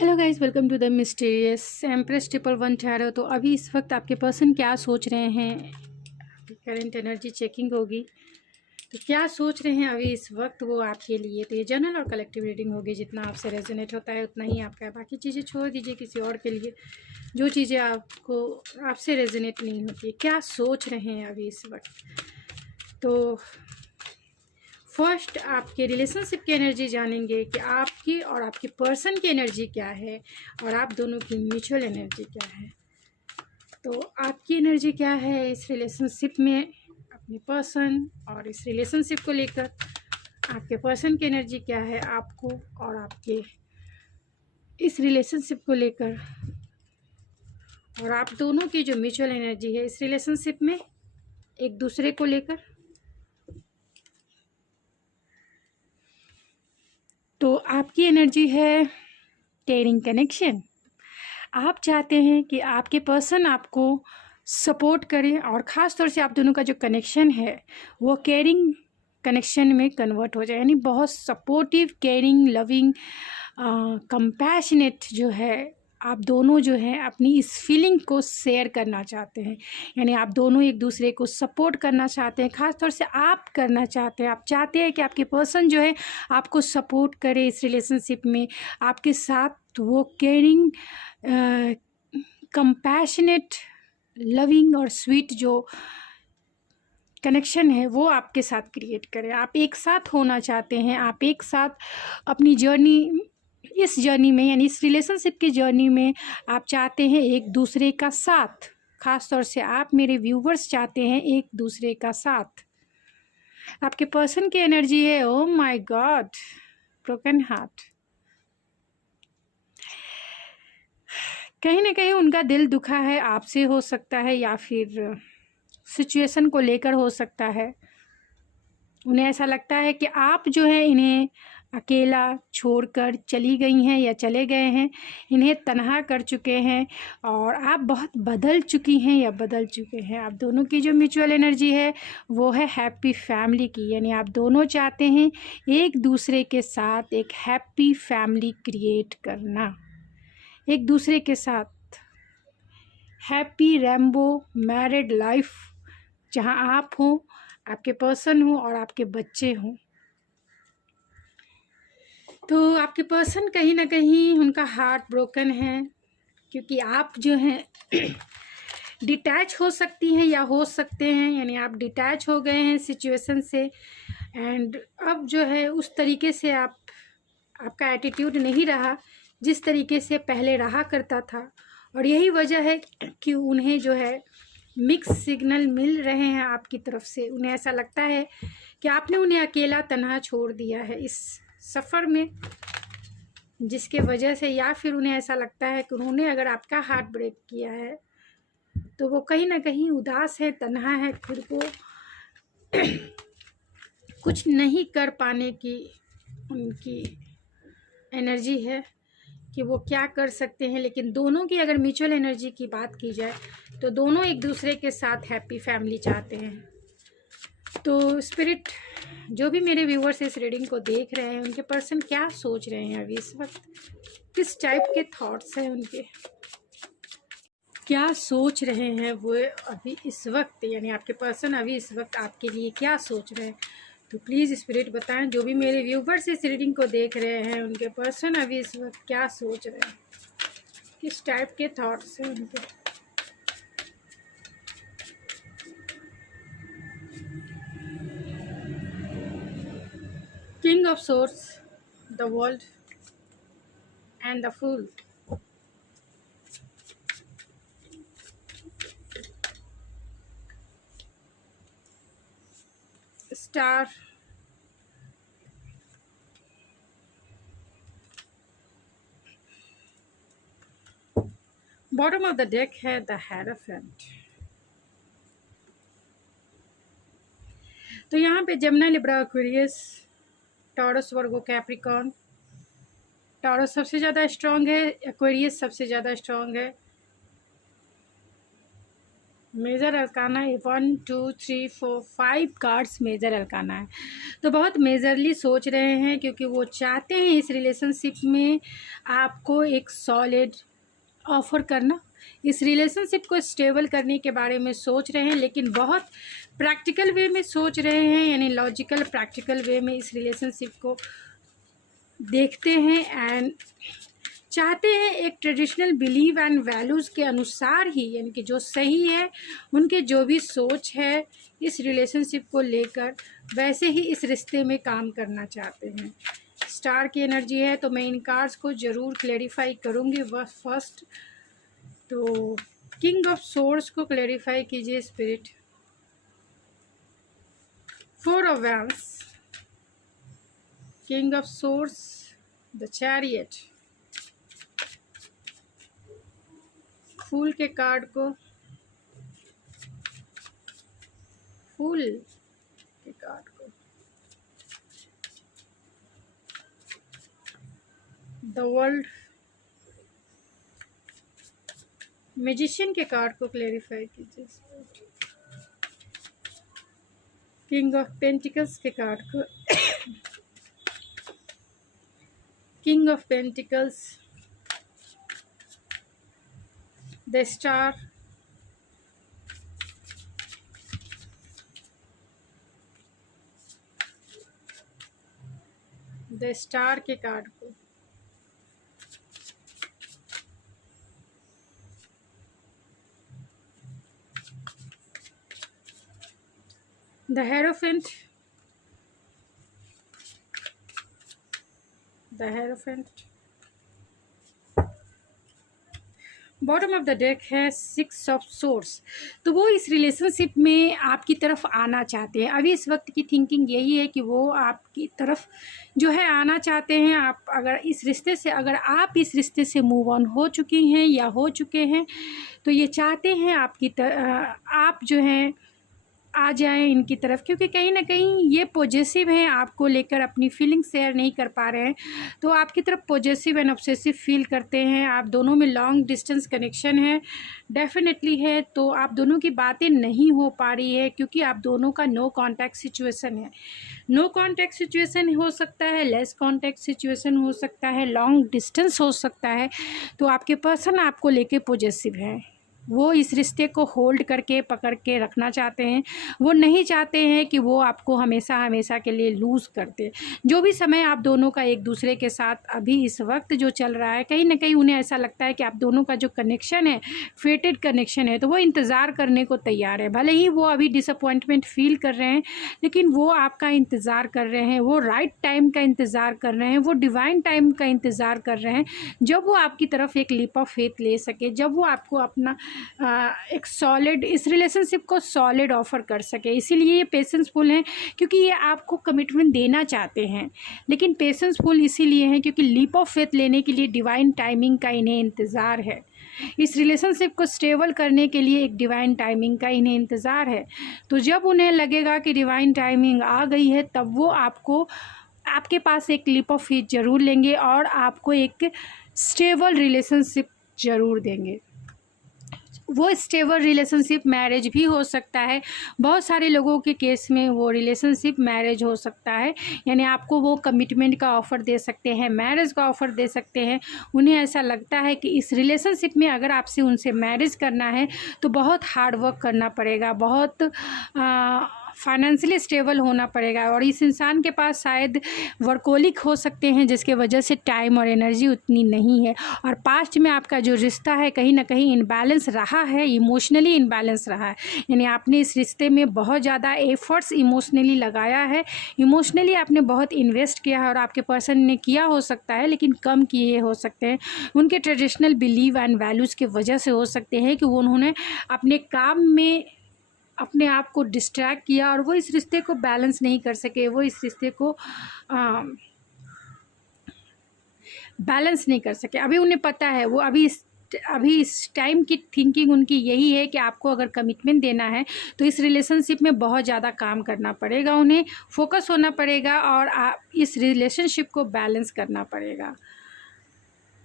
Hello guys, welcome to the mysterious empress 111 tarot. तो अभी इस वक्त आपके पर्सन क्या सोच रहे हैं, करंट एनर्जी चेकिंग होगी। तो क्या सोच रहे हैं अभी इस वक्त वो आपके लिए। तो ये जनरल और कलेक्टिव रीडिंग होगी, जितना आपसे रेजोनेट होता है उतना ही आपका है। बाकी चीज़ें छोड़ दीजिए किसी और के लिए, जो चीज़ें आपको आपसे रेजोनेट नहीं होती। क्या सोच रहे हैं अभी इस वक्त। तो फर्स्ट आपके रिलेशनशिप की एनर्जी जानेंगे कि आपकी और आपके पर्सन की एनर्जी क्या है और आप दोनों की म्यूचुअल एनर्जी क्या है। तो आपकी एनर्जी क्या है इस रिलेशनशिप में, अपने पर्सन और इस रिलेशनशिप को लेकर। आपके पर्सन की एनर्जी क्या है आपको और आपके इस रिलेशनशिप को लेकर। और आप दोनों की जो म्यूचुअल एनर्जी है इस रिलेशनशिप में एक दूसरे को लेकर। तो आपकी एनर्जी है केयरिंग कनेक्शन। आप चाहते हैं कि आपके पर्सन आपको सपोर्ट करें और ख़ास तौर से आप दोनों का जो कनेक्शन है वो केयरिंग कनेक्शन में कन्वर्ट हो जाए, यानी बहुत सपोर्टिव, केयरिंग, लविंग, कंपैशनेट जो है। आप दोनों जो हैं अपनी इस फीलिंग को शेयर करना चाहते हैं, यानी आप दोनों एक दूसरे को सपोर्ट करना चाहते हैं। ख़ास तौर से आप करना चाहते हैं, आप चाहते हैं कि आपके पर्सन जो है आपको सपोर्ट करे इस रिलेशनशिप में, आपके साथ वो केयरिंग, कंपैशनेट, लविंग और स्वीट जो कनेक्शन है वो आपके साथ क्रिएट करें। आप एक साथ होना चाहते हैं, आप एक साथ अपनी जर्नी, इस जर्नी में यानी इस रिलेशनशिप की जर्नी में आप चाहते हैं एक दूसरे का साथ। ख़ास तौर से आप मेरे व्यूवर्स चाहते हैं एक दूसरे का साथ। आपके पर्सन की एनर्जी है, oh my God, broken heart. कहीं ना कहीं उनका दिल दुखा है, आपसे हो सकता है या फिर सिचुएशन को लेकर हो सकता है। उन्हें ऐसा लगता है कि आप जो है इन्हें अकेला छोड़कर चली गई हैं या चले गए हैं, इन्हें तन्हा कर चुके हैं और आप बहुत बदल चुकी हैं या बदल चुके हैं। आप दोनों की जो म्यूचुअल एनर्जी है वो है हैप्पी फैमिली की, यानी आप दोनों चाहते हैं एक दूसरे के साथ एक हैप्पी फैमिली क्रिएट करना, एक दूसरे के साथ हैप्पी रेम्बो मैरिड लाइफ, जहां आप हो, आपके पर्सन हो और आपके बच्चे हों। तो आपके पर्सन कहीं ना कहीं उनका हार्ट ब्रोकन है, क्योंकि आप जो हैं डिटैच हो सकती हैं या हो सकते हैं, यानी आप डिटैच हो गए हैं सिचुएशन से। एंड अब जो है उस तरीके से आपका एटीट्यूड नहीं रहा जिस तरीके से पहले रहा करता था। और यही वजह है कि उन्हें जो है मिक्स सिग्नल मिल रहे हैं आपकी तरफ से। उन्हें ऐसा लगता है कि आपने उन्हें अकेला तन्हा छोड़ दिया है इस सफ़र में, जिसके वजह से, या फिर उन्हें ऐसा लगता है कि उन्होंने अगर आपका हार्ट ब्रेक किया है तो वो कहीं ना कहीं उदास है, तन्हा है, खुद को कुछ नहीं कर पाने की उनकी एनर्जी है कि वो क्या कर सकते हैं। लेकिन दोनों की अगर म्यूचुअल एनर्जी की बात की जाए तो दोनों एक दूसरे के साथ हैप्पी फैमिली चाहते हैं। तो स्पिरिट, जो भी मेरे व्यूअर्स इस रीडिंग को देख रहे हैं, उनके पर्सन क्या सोच रहे हैं अभी इस वक्त, किस टाइप के थॉट्स हैं उनके, क्या सोच रहे हैं वो अभी इस वक्त, यानी आपके पर्सन अभी इस वक्त आपके लिए क्या सोच रहे हैं। तो प्लीज़ स्पिरिट बताएं, जो भी मेरे व्यूवर्स इस रीडिंग को देख रहे हैं उनके पर्सन अभी इस वक्त क्या सोच रहे हैं, किस टाइप के थॉट्स हैं उनके। King of swords, the world and the fool. Star, bottom of the deck है द हेरोफेंट। तो यहाँ पे Gemini, Libra, Aquarius, Taurus, Virgo, Capricorn. Taurus सबसे ज़्यादा स्ट्रॉन्ग है, एक्वेरियस सबसे ज़्यादा स्ट्रॉन्ग है। Major arcana 1 2 3 4 5 cards major arcana है। तो बहुत मेजरली सोच रहे हैं, क्योंकि वो चाहते हैं इस रिलेशनशिप में आपको एक सॉलिड ऑफ़र करना, इस रिलेशनशिप को स्टेबल करने के बारे में सोच रहे हैं, लेकिन बहुत प्रैक्टिकल वे में सोच रहे हैं, यानी लॉजिकल प्रैक्टिकल वे में इस रिलेशनशिप को देखते हैं एंड चाहते हैं एक ट्रेडिशनल बिलीव एंड वैल्यूज़ के अनुसार ही, यानी कि जो सही है उनके जो भी सोच है इस रिलेशनशिप को लेकर, वैसे ही इस रिश्ते में काम करना चाहते हैं। स्टार की एनर्जी है, तो मैं इन कार्ड्स को ज़रूर क्लेरिफाई करूँगी। फर्स्ट तो किंग ऑफ सोर्स को क्लेरिफाई कीजिए spirit. 4 of wands, king of swords, the chariot, fool के कार्ड को, फूल के कार्ड को, द वर्ल्ड, मैजिशियन के कार्ड को क्लेरिफाई कीजिए। किंग ऑफ पेंटिकल्स के कार्ड को, king of pentacles, the star, the star के कार्ड को, the hierophant, the hierophant, bottom of the deck है 6 ऑफ सोर्स। तो वो इस रिलेशनशिप में आपकी तरफ आना चाहते हैं। अभी इस वक्त की थिंकिंग यही है कि वो आपकी तरफ जो है आना चाहते हैं। आप अगर इस रिश्ते से, अगर आप इस रिश्ते से मूव ऑन हो चुकी हैं या हो चुके हैं, तो ये चाहते हैं आप जो हैं आ जाएं इनकी तरफ, क्योंकि कहीं ना कहीं ये पॉजिटिव हैं, आपको लेकर अपनी फीलिंग शेयर नहीं कर पा रहे हैं, तो आपकी तरफ पॉजिटिव एंड ऑब्सेसिव फील करते हैं। आप दोनों में लॉन्ग डिस्टेंस कनेक्शन है, डेफिनेटली है। तो आप दोनों की बातें नहीं हो पा रही है, क्योंकि आप दोनों का नो कांटेक्ट सिचुएशन है। नो कांटेक्ट सिचुएशन हो सकता है, लेस कांटेक्ट सिचुएशन हो सकता है, लॉन्ग डिस्टेंस हो सकता है। तो आपके पर्सन आपको लेके पॉजिटिव है, वो इस रिश्ते को होल्ड करके पकड़ के रखना चाहते हैं। वो नहीं चाहते हैं कि वो आपको हमेशा हमेशा के लिए लूज़ कर दे। जो भी समय आप दोनों का एक दूसरे के साथ अभी इस वक्त जो चल रहा है, कहीं ना कहीं उन्हें ऐसा लगता है कि आप दोनों का जो कनेक्शन है, फेटेड कनेक्शन है, तो वो इंतज़ार करने को तैयार है। भले ही वो अभी डिसअपॉइंटमेंट फील कर रहे हैं, लेकिन वो आपका इंतज़ार कर रहे हैं, वो राइट टाइम का इंतज़ार कर रहे हैं, वो डिवाइन टाइम का इंतज़ार कर रहे हैं, जब वो आपकी तरफ एक लीप ऑफ फेथ ले सके, जब वो आपको अपना एक सॉलिड, इस रिलेशनशिप को सॉलिड ऑफ़र कर सके। इसीलिए ये पेशेंसफुल हैं, क्योंकि ये आपको कमिटमेंट देना चाहते हैं, लेकिन पेशेंसफुल इसीलिए हैं क्योंकि लीप ऑफ फेथ लेने के लिए डिवाइन टाइमिंग का इन्हें इंतज़ार है। इस रिलेशनशिप को स्टेबल करने के लिए एक डिवाइन टाइमिंग का इन्हें इंतज़ार है। तो जब उन्हें लगेगा कि डिवाइन टाइमिंग आ गई है, तब वो आपको, आपके पास एक लीप ऑफ फेथ ज़रूर लेंगे और आपको एक स्टेबल रिलेशनशिप ज़रूर देंगे। वो स्टेबल रिलेशनशिप मैरिज भी हो सकता है। बहुत सारे लोगों के केस में वो रिलेशनशिप मैरिज हो सकता है, यानी आपको वो कमिटमेंट का ऑफ़र दे सकते हैं, मैरिज का ऑफ़र दे सकते हैं। उन्हें ऐसा लगता है कि इस रिलेशनशिप में अगर आपसे उनसे मैरिज करना है तो बहुत हार्ड वर्क करना पड़ेगा, बहुत फाइनेंशियली स्टेबल होना पड़ेगा, और इस इंसान के पास शायद वर्कोलिक हो सकते हैं, जिसके वजह से टाइम और एनर्जी उतनी नहीं है। और पास्ट में आपका जो रिश्ता है कहीं ना कहीं इनबैलेंस रहा है, इमोशनली इनबैलेंस रहा है, यानी आपने इस रिश्ते में बहुत ज़्यादा एफर्ट्स इमोशनली लगाया है, इमोशनली आपने बहुत इन्वेस्ट किया है, और आपके पर्सन ने किया हो सकता है लेकिन कम किए हो सकते हैं। उनके ट्रेडिशनल बिलीव एंड वैल्यूज़ की वजह से हो सकते हैं कि वो उन्होंने अपने काम में अपने आप को डिस्ट्रैक्ट किया और वो इस रिश्ते को बैलेंस नहीं कर सके, वो इस रिश्ते को बैलेंस नहीं कर सके। अभी उन्हें पता है, वो अभी इस टाइम की थिंकिंग उनकी यही है कि आपको अगर कमिटमेंट देना है तो इस रिलेशनशिप में बहुत ज़्यादा काम करना पड़ेगा, उन्हें फोकस होना पड़ेगा और इस रिलेशनशिप को बैलेंस करना पड़ेगा।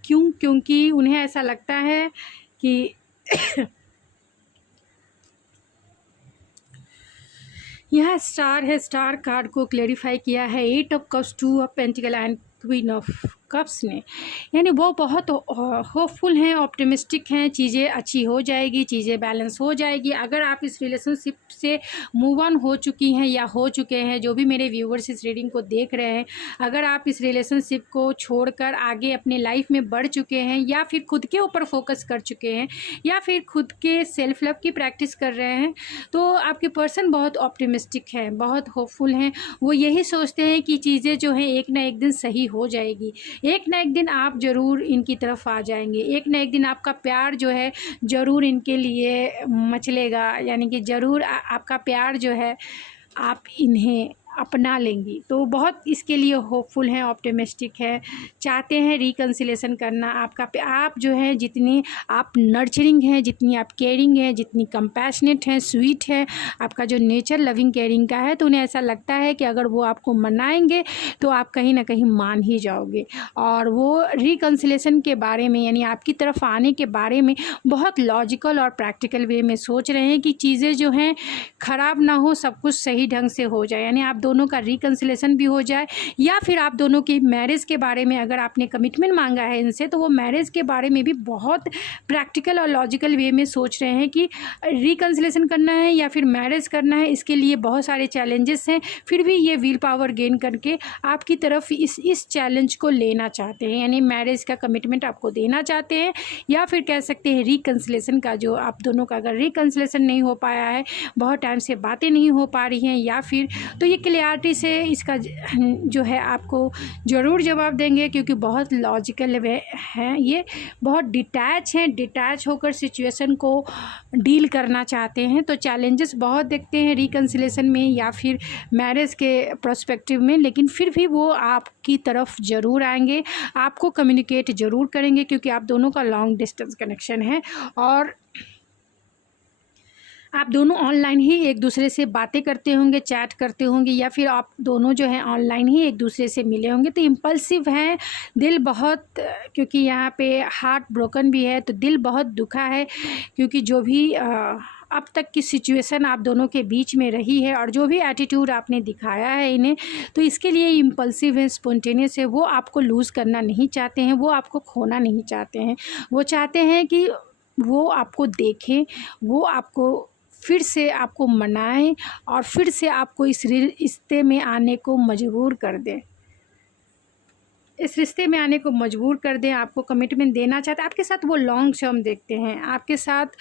क्योंकि उन्हें ऐसा लगता है कि यहाँ स्टार है, स्टार कार्ड को क्लेरिफाई किया है 8 of cups, 2 of pentacle and queen of cups ने। यानी वो बहुत होपफुल हैं, ऑप्टिमिस्टिक हैं, चीज़ें अच्छी हो जाएगी, चीज़ें बैलेंस हो जाएगी। अगर आप इस रिलेशनशिप से मूव ऑन हो चुकी हैं या हो चुके हैं, जो भी मेरे व्यूवर्स इस रीडिंग को देख रहे हैं, अगर आप इस रिलेशनशिप को छोड़कर आगे अपने लाइफ में बढ़ चुके हैं या फिर खुद के ऊपर फोकस कर चुके हैं या फिर खुद के सेल्फ लव की प्रैक्टिस कर रहे हैं, तो आपके पर्सन बहुत ऑप्टिमिस्टिक है, बहुत होपफुल हैं। वो यही सोचते हैं कि चीज़ें जो हैं एक ना एक दिन सही हो जाएगी, एक ना एक दिन आप ज़रूर इनकी तरफ आ जाएंगे, एक ना एक दिन आपका प्यार जो है ज़रूर इनके लिए मचलेगा, यानी कि ज़रूर आपका प्यार जो है आप इन्हें अपना लेंगी। तो बहुत इसके लिए होपफुल हैं, ऑप्टिमिस्टिक है, चाहते हैं रिकन्सिलेशन करना। आप जो है जितनी आप नर्चरिंग हैं, जितनी आप केयरिंग हैं, जितनी कंपैशनेट हैं, स्वीट है, आपका जो नेचर लविंग केयरिंग का है, तो उन्हें ऐसा लगता है कि अगर वो आपको मनाएंगे तो आप कहीं ना कहीं मान ही जाओगे। और वो रिकन्सिलेशन के बारे में, यानी आपकी तरफ आने के बारे में बहुत लॉजिकल और प्रैक्टिकल वे में सोच रहे हैं कि चीज़ें जो हैं ख़राब ना हो, सब कुछ सही ढंग से हो जाए, यानी आप दोनों का रिकन्सिलेशन भी हो जाए, या फिर आप दोनों की मैरिज के बारे में अगर आपने कमिटमेंट मांगा है इनसे, तो वो मैरिज के बारे में भी बहुत प्रैक्टिकल और लॉजिकल वे में सोच रहे हैं कि रिकन्सिलेशन करना है या फिर मैरिज करना है। इसके लिए बहुत सारे चैलेंजेस हैं, फिर भी ये विल पावर गेन करके आपकी तरफ इस चैलेंज को लेना चाहते हैं, यानी मैरिज का कमिटमेंट आपको देना चाहते हैं, या फिर कह सकते हैं रिकन्सिलेशन का, जो आप दोनों का अगर रिकन्सिलेशन नहीं हो पाया है, बहुत टाइम से बातें नहीं हो पा रही हैं, या फिर तो ये क्लियरिटी से इसका जो है आपको ज़रूर जवाब देंगे, क्योंकि बहुत लॉजिकल वे हैं, ये बहुत डिटैच हैं, डिटैच होकर सिचुएशन को डील करना चाहते हैं। तो चैलेंजेस बहुत देखते हैं रिकन्सिलेशन में या फिर मैरिज के पर्सपेक्टिव में, लेकिन फिर भी वो आपकी तरफ ज़रूर आएंगे, आपको कम्युनिकेट ज़रूर करेंगे, क्योंकि आप दोनों का लॉन्ग डिस्टेंस कनेक्शन है और आप दोनों ऑनलाइन ही एक दूसरे से बातें करते होंगे, चैट करते होंगे, या फिर आप दोनों जो हैं ऑनलाइन ही एक दूसरे से मिले होंगे। तो इम्पल्सिव हैं, दिल बहुत, क्योंकि यहाँ पे हार्ट ब्रोकन भी है, तो दिल बहुत दुखा है, क्योंकि जो भी अब तक की सिचुएशन आप दोनों के बीच में रही है और जो भी एटीट्यूड आपने दिखाया है इन्हें, तो इसके लिए इम्पल्सिव है, स्पॉन्टेनियस है। वो आपको लूज़ करना नहीं चाहते हैं, वो आपको खोना नहीं चाहते हैं, वो चाहते हैं कि वो आपको देखें, वो आपको फिर से आपको मनाएं और फिर से आपको इस रिश्ते में आने को मजबूर कर दें, इस रिश्ते में आने को मजबूर कर दें, आपको कमिटमेंट देना चाहते हैं। आपके साथ वो लॉन्ग टर्म देखते हैं, आपके साथ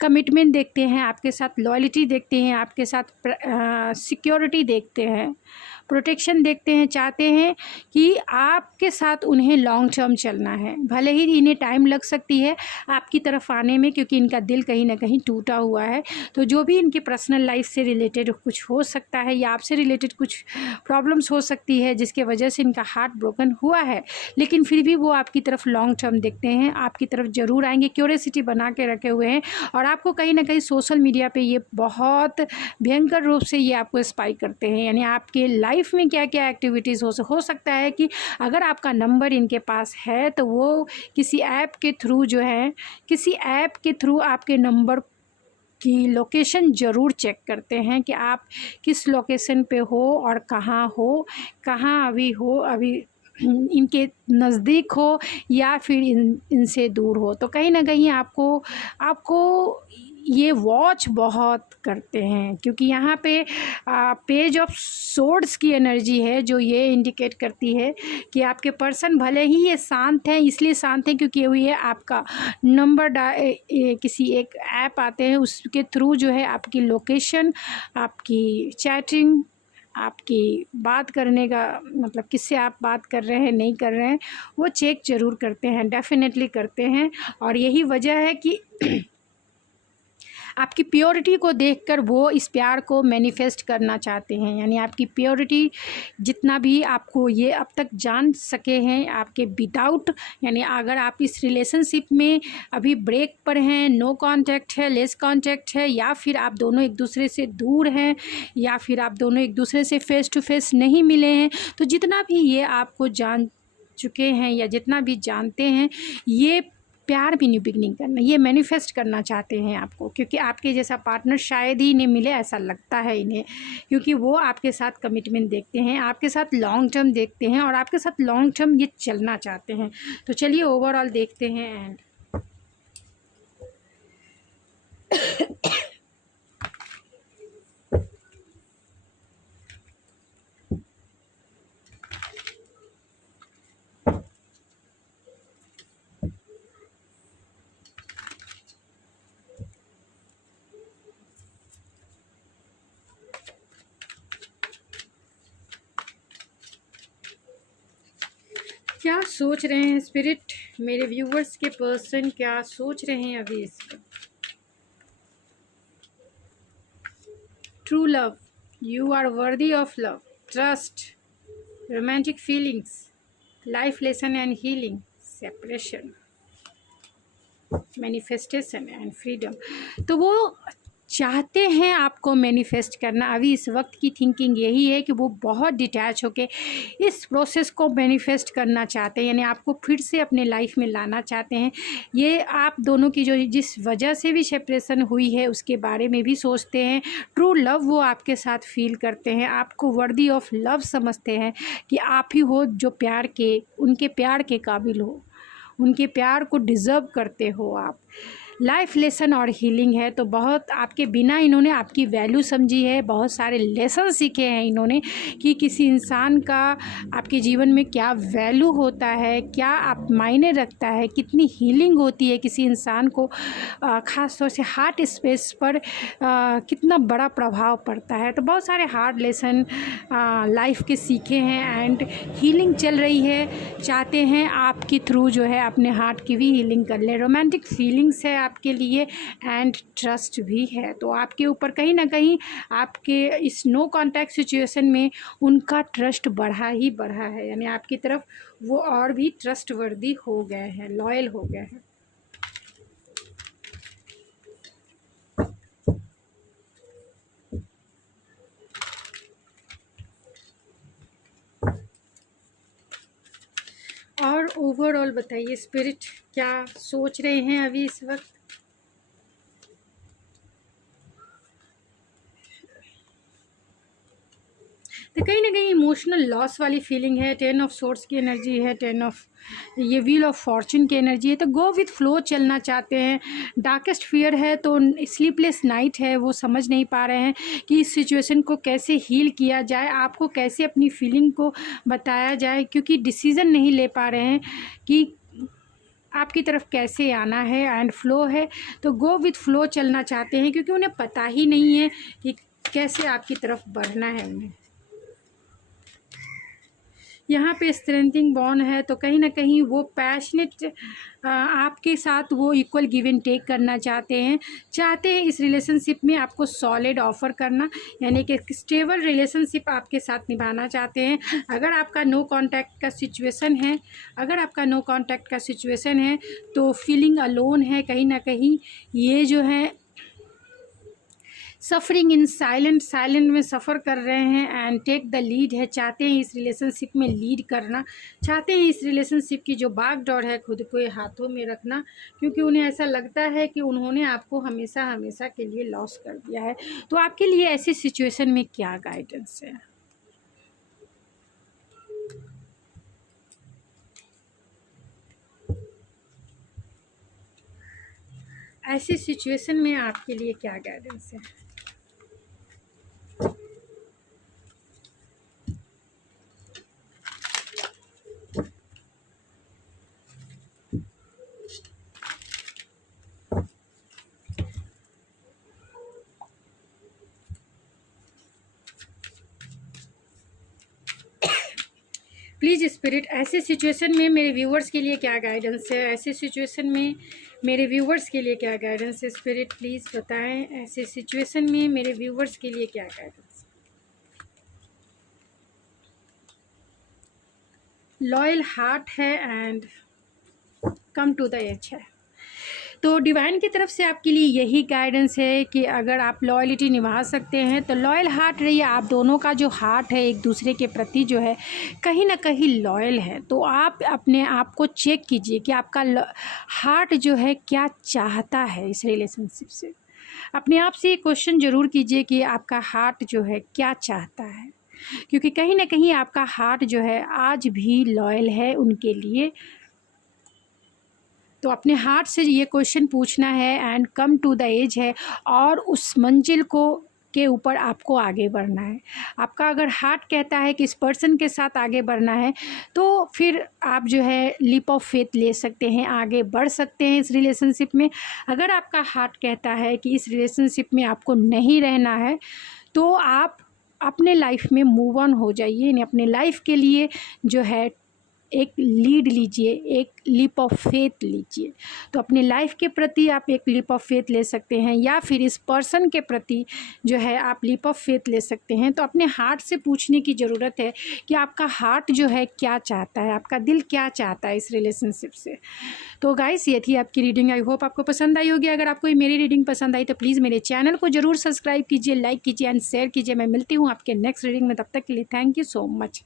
कमिटमेंट देखते हैं, आपके साथ लॉयल्टी देखते हैं, आपके साथ सिक्योरिटी देखते हैं, प्रोटेक्शन देखते हैं, चाहते हैं कि आपके साथ उन्हें लॉन्ग टर्म चलना है। भले ही इन्हें टाइम लग सकती है आपकी तरफ आने में, क्योंकि इनका दिल कहीं ना कहीं टूटा हुआ है। तो जो भी इनकी पर्सनल लाइफ से रिलेटेड कुछ हो सकता है या आपसे रिलेटेड कुछ प्रॉब्लम्स हो सकती है जिसके वजह से इनका हार्ट ब्रोकन हुआ है, लेकिन फिर भी वो आपकी तरफ लॉन्ग टर्म देखते हैं, आपकी तरफ ज़रूर आएंगे, क्यूरियोसिटी बना के रखे हुए हैं। और आपको कहीं ना कहीं सोशल मीडिया पे ये बहुत भयंकर रूप से ये आपको स्पाई करते हैं, यानी आपके लाइफ में क्या क्या एक्टिविटीज़ हो सकता है कि अगर आपका नंबर इनके पास है तो वो किसी ऐप के थ्रू जो है, किसी ऐप के थ्रू आपके नंबर की लोकेशन ज़रूर चेक करते हैं कि आप किस लोकेशन पे हो और कहाँ हो, कहाँ अभी हो, अभी इनके नज़दीक हो या फिर इनसे दूर हो। तो कहीं ना कहीं आपको ये वॉच बहुत करते हैं, क्योंकि यहाँ पे पेज ऑफ सोर्ड्स की एनर्जी है जो ये इंडिकेट करती है कि आपके पर्सन भले ही ये शांत हैं, इसलिए शांत हैं क्योंकि ये आपका नंबर किसी एक ऐप आते हैं उसके थ्रू जो है आपकी लोकेशन, आपकी चैटिंग, आपकी बात करने का मतलब किससे आप बात कर रहे हैं नहीं कर रहे हैं, वो चेक ज़रूर करते हैं, डेफिनेटली करते हैं। और यही वजह है कि आपकी प्योरिटी को देखकर वो इस प्यार को मैनिफेस्ट करना चाहते हैं, यानी आपकी प्योरिटी जितना भी आपको ये अब तक जान सके हैं आपके विदाउट, यानी अगर आप इस रिलेशनशिप में अभी ब्रेक पर हैं, नो कांटेक्ट है, लेस कांटेक्ट है, या फिर आप दोनों एक दूसरे से दूर हैं, या फिर आप दोनों एक दूसरे से फेस टू फेस नहीं मिले हैं, तो जितना भी ये आपको जान चुके हैं या जितना भी जानते हैं, ये प्यार भी न्यू बिगनिंग करना, ये मैनिफेस्ट करना चाहते हैं आपको, क्योंकि आपके जैसा पार्टनर शायद ही इन्हें मिले, ऐसा लगता है इन्हें, क्योंकि वो आपके साथ कमिटमेंट देखते हैं, आपके साथ लॉन्ग टर्म देखते हैं और आपके साथ लॉन्ग टर्म ये चलना चाहते हैं। तो चलिए ओवरऑल देखते हैं। एंड क्या सोच रहे हैं स्पिरिट, मेरे व्यूवर्स के पर्सन क्या सोच रहे हैं अभी इस पर? True love, you are worthy of love, trust, romantic feelings, life lesson and healing, separation, manifestation and freedom. तो वो चाहते हैं आपको मैनिफेस्ट करना। अभी इस वक्त की थिंकिंग यही है कि वो बहुत डिटैच होके इस प्रोसेस को मैनिफेस्ट करना चाहते हैं, यानी आपको फिर से अपने लाइफ में लाना चाहते हैं। ये आप दोनों की जो जिस वजह से भी सेपरेशन हुई है उसके बारे में भी सोचते हैं। ट्रू लव वो आपके साथ फील करते हैं, आपको वर्दी ऑफ लव समझते हैं कि आप ही हो जो प्यार के, उनके प्यार के काबिल हो, उनके प्यार को डिज़र्व करते हो आप। लाइफ लेसन और हीलिंग है, तो बहुत आपके बिना इन्होंने आपकी वैल्यू समझी है, बहुत सारे लेसन सीखे हैं इन्होंने कि किसी इंसान का आपके जीवन में क्या वैल्यू होता है, क्या आप मायने रखता है, कितनी हीलिंग होती है किसी इंसान को, ख़ास तौर से हार्ट स्पेस पर कितना बड़ा प्रभाव पड़ता है। तो बहुत सारे हार्ड लेसन लाइफ के सीखे हैं एंड हीलिंग चल रही है। चाहते हैं आपके थ्रू जो है अपने हार्ट की भी हीलिंग कर लें। रोमांटिक फीलिंग्स है आपके लिए एंड ट्रस्ट भी है। तो आपके ऊपर कहीं ना कहीं आपके इस नो कॉन्टैक्ट सिचुएशन में उनका ट्रस्ट बढ़ा ही बढ़ा है, यानी आपकी तरफ वो और भी ट्रस्ट वर्दी हो गए हैं, लॉयल हो गए हैं। और ओवरऑल बताइए स्पिरिट क्या सोच रहे हैं अभी इस वक्त? तो कहीं ना कहीं इमोशनल लॉस वाली फीलिंग है। 10 ऑफ सोर्स की एनर्जी है, 10 ऑफ ये व्हील ऑफ फॉर्चून की एनर्जी है। तो गो विथ फ्लो चलना चाहते हैं। डार्केस्ट फियर है, तो स्लीपलेस नाइट है, वो समझ नहीं पा रहे हैं कि इस सिचुएशन को कैसे हील किया जाए, आपको कैसे अपनी फीलिंग को बताया जाए, क्योंकि डिसीज़न नहीं ले पा रहे हैं कि आपकी तरफ कैसे आना है। एंड फ्लो है, तो गो विथ फ्लो चलना चाहते हैं, क्योंकि उन्हें पता ही नहीं है कि कैसे आपकी तरफ बढ़ना है उन्हें। यहाँ पे स्ट्रेंथिंग बॉन्ड है, तो कहीं ना कहीं वो पैशनेट आपके साथ वो इक्वल गिव एंड टेक करना चाहते हैं इस रिलेशनशिप में आपको सॉलिड ऑफर करना, यानी कि स्टेबल रिलेशनशिप आपके साथ निभाना चाहते हैं। अगर आपका नो कांटेक्ट का सिचुएशन है तो फीलिंग अलोन है, कहीं ना कहीं ये जो है सफ़रिंग इन साइलेंट में सफ़र कर रहे हैं एंड टेक द लीड है। चाहते हैं इस रिलेशनशिप में लीड करना, चाहते हैं इस रिलेशनशिप की जो बागडोर है खुद को हाथों में रखना, क्योंकि उन्हें ऐसा लगता है कि उन्होंने आपको हमेशा हमेशा के लिए लॉस कर दिया है। तो आपके लिए ऐसी सिचुएशन में क्या गाइडेंस है? ऐसी सिचुएशन में आपके लिए क्या गाइडेंस है? प्लीज़ स्पिरिट ऐसे सिचुएशन में मेरे व्यूवर्स के लिए क्या गाइडेंस है? ऐसे सिचुएशन में मेरे व्यूवर्स के लिए क्या गाइडेंस है? स्पिरिट प्लीज़ बताएं, ऐसे सिचुएशन में मेरे व्यूवर्स के लिए क्या गाइडेंस? लॉयल हार्ट है and come to the edge है। तो डिवाइन की तरफ से आपके लिए यही गाइडेंस है कि अगर आप लॉयल्टी निभा सकते हैं तो लॉयल हार्ट रहिए। आप दोनों का जो हार्ट है एक दूसरे के प्रति जो है कहीं ना कहीं लॉयल है। तो आप अपने आप को चेक कीजिए कि आपका हार्ट जो है क्या चाहता है इस रिलेशनशिप से। अपने आप से ये क्वेश्चन ज़रूर कीजिए कि आपका हार्ट जो है क्या चाहता है, क्योंकि कहीं ना कहीं आपका हार्ट जो है आज भी लॉयल है उनके लिए। तो अपने हार्ट से ये क्वेश्चन पूछना है and come to the edge है, और उस मंजिल को के ऊपर आपको आगे बढ़ना है। आपका अगर हार्ट कहता है कि इस पर्सन के साथ आगे बढ़ना है, तो फिर आप जो है लीप ऑफ फेथ ले सकते हैं, आगे बढ़ सकते हैं इस रिलेशनशिप में। अगर आपका हार्ट कहता है कि इस रिलेशनशिप में आपको नहीं रहना है, तो आप अपने लाइफ में मूव ऑन हो जाइए, यानी अपने लाइफ के लिए जो है एक लीड लीजिए, एक लीप ऑफ फेथ लीजिए। तो अपने लाइफ के प्रति आप एक लीप ऑफ फेथ ले सकते हैं, या फिर इस पर्सन के प्रति जो है आप लीप ऑफ फेथ ले सकते हैं। तो अपने हार्ट से पूछने की ज़रूरत है कि आपका हार्ट जो है क्या चाहता है, आपका दिल क्या चाहता है इस रिलेशनशिप से। तो गाइस, ये थी आपकी रीडिंग। आई होप आपको पसंद आई होगी। अगर आपको मेरी रीडिंग पसंद आई तो प्लीज़ मेरे चैनल को ज़रूर सब्सक्राइब कीजिए, लाइक कीजिए एंड शेयर कीजिए। मैं मिलती हूँ आपके नेक्स्ट रीडिंग में। तब तक के लिए थैंक यू सो मच।